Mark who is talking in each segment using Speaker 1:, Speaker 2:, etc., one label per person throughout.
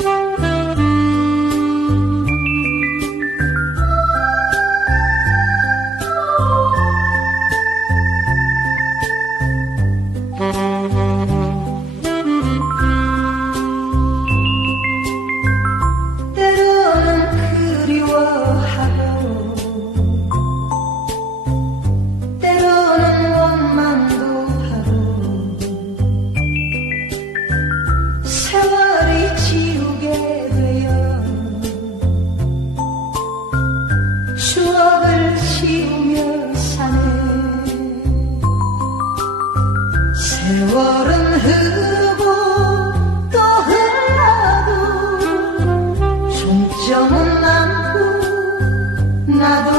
Speaker 1: Música 세월은 흐르고 또 흘러도 종점은 남고 나도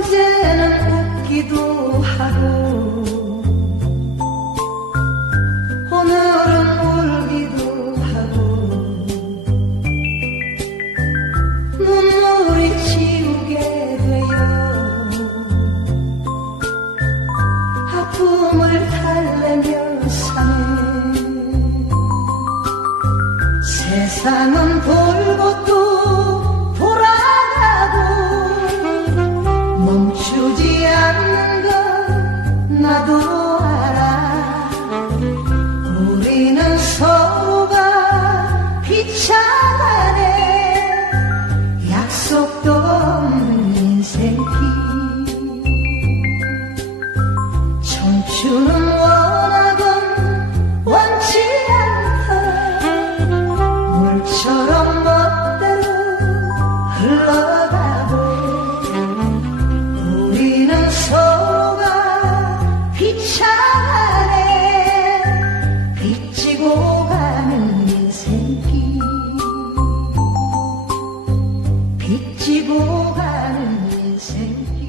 Speaker 1: 어제는 웃기도 하고 오늘은 울기도 하고 눈물이 지우게 되어 아픔을 달래며 사네 세상은 도 알아. 우리는 서로가 비참하네. 약속도 없는 인생길 청춘은 원하건 원치 않던 물처럼 멋대로 흘러 不把你一起